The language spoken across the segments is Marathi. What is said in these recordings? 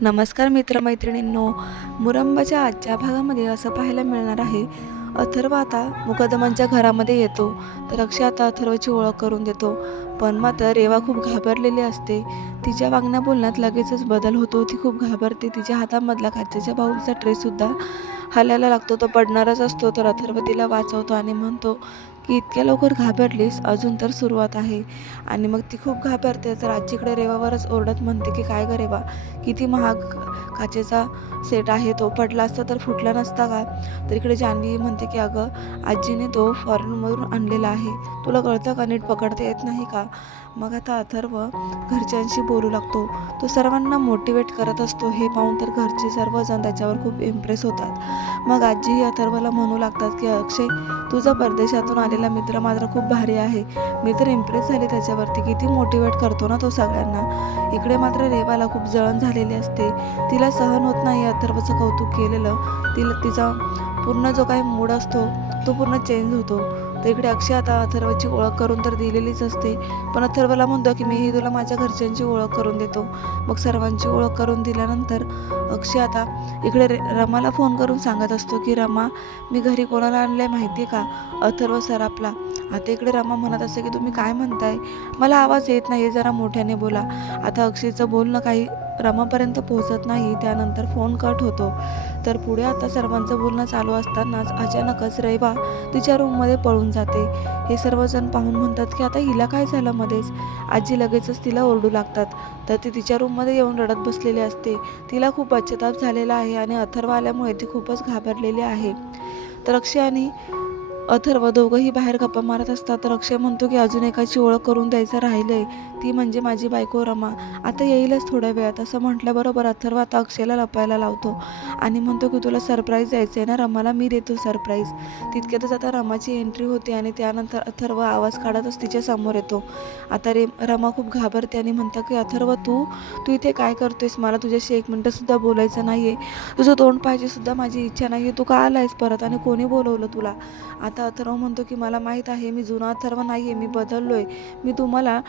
नमस्कार मित्रमैत्रिणींनो मुरंबाच्या आजच्या भागामध्ये असं पाहायला मिळणार आहे अथर्व आता मुकदमांच्या घरामध्ये येतो. तर अक्षय आता अथर्वची ओळख करून देतो. पण मात्र रेवा खूप घाबरलेली असते. तिच्या वागण्या बोलण्यात लगेचच बदल होतो. ती खूप घाबरते. तिच्या हातामधला काचेच्या बाऊलचा ट्रेसुद्धा हलायला लागतो तो पडणारच असतो तर अथर्व तिला वाचवतो आणि म्हणतो की इतक्या लवकर घाबरलीस अजून तर सुरुवात आहे. आणि मग ती खूप घाबरते तर आजीकडे रेवावरच ओरडत म्हणते की काय ग रेवा किती महाग काचेचा सेट आहे तो पडला असता तर फुटला नसता का? तर इकडे जान्हवी म्हणते की अगं आजीने तो फॉरेनमधून आणलेला आहे तुला कळतं का नीट पकडता येत नाही का? मग आता अथर्व घरच्यांशी बोलू लागतो तो सर्वांना मोटिवेट करत असतो हे पाहून तर घरचे सर्वजण त्याच्यावर खूप इम्प्रेस होतात. मग आजीही अथर्वला म्हणू लागतात की अक्षय तुझा परदेशातून आलेला मित्र मात्र खूप भारी आहे. मी तर इम्प्रेस झाले त्याच्यावरती. किती मोटिवेट करतो ना तो सगळ्यांना. इकडे मात्र रेवाला खूप जळण झालेली असते. तिला सहन होत नाही अथर्वचं कौतुक केलेलं. तिला तिचा पूर्ण जो काही मूड असतो तो पूर्ण चेंज होतो. तर इकडे अक्षय आता अथर्वची ओळख करून तर दिलेलीच असते. पण अथर्वला म्हणतो की मीही तुला माझ्या घरच्यांची ओळख करून देतो. मग सर्वांची ओळख करून दिल्यानंतर अक्षय आता इकडे रे रमाला फोन करून सांगत असतो की रमा मी घरी कोणाला आणलं आहे माहिती आहे का? अथर्व सरापला आता इकडे रमा म्हणत असते की तुम्ही काय म्हणताय? मला आवाज येत नाही जरा मोठ्याने बोला. आता अक्षयचं बोलणं काही रमापर्यंत पोहोचत नाही त्यानंतर फोन कट होतो. तर पुढे आता सर्वांचं बोलणं चालू असतानाच अचानकच रैवा तिच्या रूममध्ये पळून जाते. हे सर्वजण पाहून म्हणतात की आता हिला काय झालं मध्येच? आजी लगेचच तिला ओरडू लागतात. तर ती तिच्या रूममध्ये येऊन रडत बसलेली असते. तिला खूप पश्चाताप झालेला आहे आणि अथर्व आल्यामुळे ती खूपच घाबरलेली आहे. तर अक्षयाने अथर्व दोघंही बाहेर गप्पा मारत असतात. तर अक्षय म्हणतो की अजून एकाची ओळख करून द्यायचं राहिलंय. ती म्हणजे माझी बायको रमा. आता येईलच थोड्या वेळात. असं म्हटल्याबरोबर अथर्व आता अक्षयला लपायला लावतो आणि म्हणतो की तुला सरप्राईज द्यायचं आहे ना? रमाला मी देतो सरप्राईज तितक्यातच आता रमाची एंट्री होते आणि त्यानंतर अथर्व आवाज काढतच तिच्या समोर येतो. आता रे रमा खूप घाबरते आणि म्हणतात की अथर्व तू तू इथे काय करतोयस? मला तुझ्याशी एक मिनटंसुद्धा बोलायचं नाही आहे तुझं तोंड पाहिजे सुद्धा माझी इच्छा नाही आहे तू का आलायस परत आणि कोणी बोलवलं तुला? आता आता अथर्व म्हणतो की मला माहीत आहे मी जुना अथर्व नाही आहे मी बदललो आहे मी तुम्हाला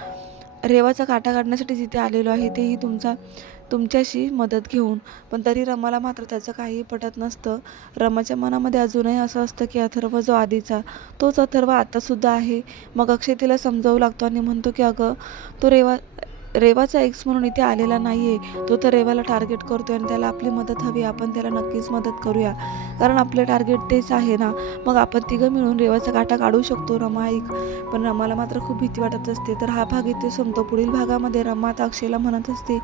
रेवाचा काटा काढण्यासाठी जिथे आलेलो आहे तेही तुमचा तुमच्याशी मदत घेऊन. पण तरी रमाला मात्र त्याचं काही पटत नसतं. रमाच्या मनामध्ये अजूनही असं असतं की अथर्व जो आधीचा तोच अथर्व आतासुद्धा आहे. मग अक्षय तिला समजावू लागतो आणि म्हणतो की अगं तो रेवा रेवाचा एक्स म्हणून इथे आलेला नाही आहे तो तर रेवाला टार्गेट करतो आणि त्याला आपली मदत हवी आपण त्याला नक्कीच मदत करूया. कारण आपलं टार्गेट तेच आहे ना. मग आपण तिघं मिळून रेवाचा काटा काढू शकतो रमा एक. पण रमाला मात्र खूप भीती वाटत असते. तर हा भाग इथे संपतो. पुढील भागामध्ये रमा आता अक्षयला म्हणत असते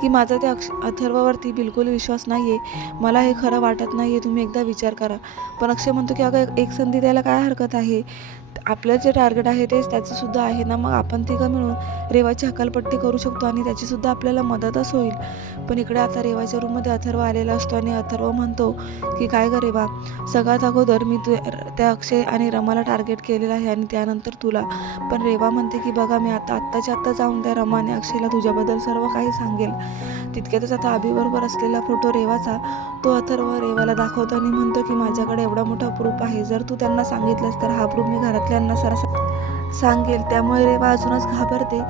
की माझा त्या अक्ष अथर्वावरती बिलकुल विश्वास नाही आहे मला हे खरं वाटत नाही आहे तुम्ही एकदा विचार करा. पण अक्षय म्हणतो की अगं एक संधी द्यायला काय हरकत आहे? आपलं जे टार्गेट आहे तेच त्याचंसुद्धा आहे ना मग आपण तिघं मिळून रेवाची हकालपट्टी करू शकतो आणि त्याचीसुद्धा आपल्याला मदतच होईल. पण इकडे आता रेवाच्या रूममध्ये अथर्व आलेला असतो आणि अथर्व म्हणतो की काय ग रेवा सगळ्यात अगोदर मी तु त्या अक्षय आणि रमाला टार्गेट केलेलं आहे आणि त्यानंतर तुला. पण रेवा म्हणते की बघा मी आता आत्ताच्या आत्ता जाऊन त्या रमा आणि अक्षयला तुझ्याबद्दल सर्व काही सांगेल. तितक्यातच आता अभिबरोबर असलेला फोटो रेवाचा तो अथर्व रेवाला दाखवतो आणि म्हणतो की माझ्याकडे एवढा मोठा प्रूफ आहे. जर तू त्यांना सांगितलंस तर हा प्रूफ मी घरात सरा सांगेल. त्यामुळे रेवा अजूनच घाबरते.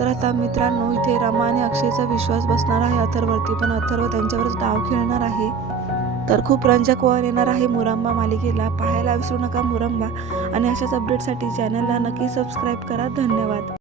तर आता मित्रांनो इथे रमा आणि अक्षयचा विश्वास बसणार आहे. अथर्ववरती पण अथर्व त्यांच्यावरच डाव खेळणार आहे. तर खूप रंजक वर येणार आहे मुरंबा मालिकेला. पाहायला विसरू नका मुरंबा. आणि अशाच अपडेटसाठी चॅनलला नक्की सबस्क्राईब करा. धन्यवाद.